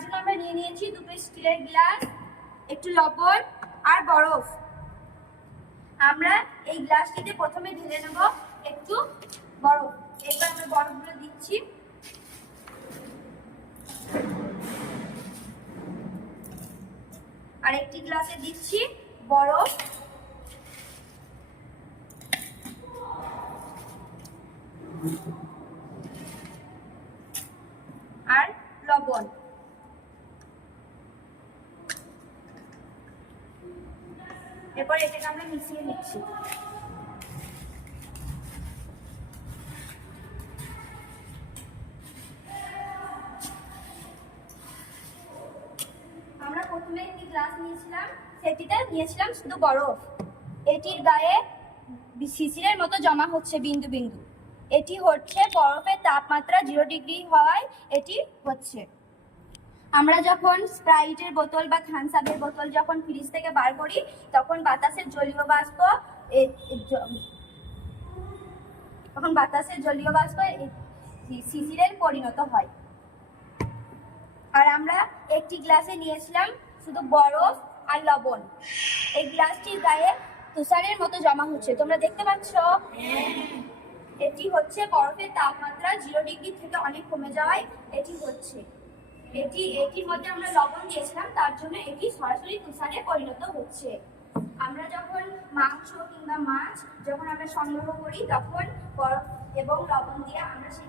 জন্য আমরা নিয়ে নিয়েছি দুটো স্টিলের গ্লাস একটু লবণ আর বরফ। আমরা এই গ্লাসটিতে প্রথমে ঢেলে নেব একটু বরফ। এবার আমরা বরফগুলো দিচ্ছি। আর একটি গ্লাসে দিচ্ছি বরফ। আর লবণ। এরপর এটাকে আমরা মিশিয়ে নিচ্ছি। আমরা প্রথমে একটি গ্লাস নিয়েছিলাম, সেটিতে নিয়েছিলাম শুধু বরফ। এটির গায়ে শিশিরের মতো জমা হচ্ছে বিন্দু বিন্দু। এটি হচ্ছে বরফের তাপমাত্রা জিরো ডিগ্রি হওয়ায় এটি হচ্ছে। আমরা যখন স্প্রাইটের বোতল বা থামস আপের বোতল যখন ফ্রিজ থেকে বার করি, তখন বাতাসের জলীয় বাষ্প তখন বাতাসের জলীয় বাষ্প শিশিরের পরিণত হয়। আর আমরা একটি গ্লাসে নিয়েছিলাম শুধু বরফ আর লবণ। এই গ্লাসটির গায়ে তুষারের মতো জমা হচ্ছে। তোমরা দেখতে পাচ্ছ? এটি হচ্ছে বরফের তাপমাত্রা জিরো ডিগ্রি থেকে অনেক কমে যাওয়ায় এটি হচ্ছে। এটি, এটির মধ্যে আমরা লবণ দিয়েছিলাম, তার জন্য এটি সরাসরি তুষারে পরিণত হচ্ছে। আমরা যখন মাংস কিংবা মাছ যখন আমরা সংগ্রহ করি, তখন বরফ এবং লবণ দিয়ে আমরা সেই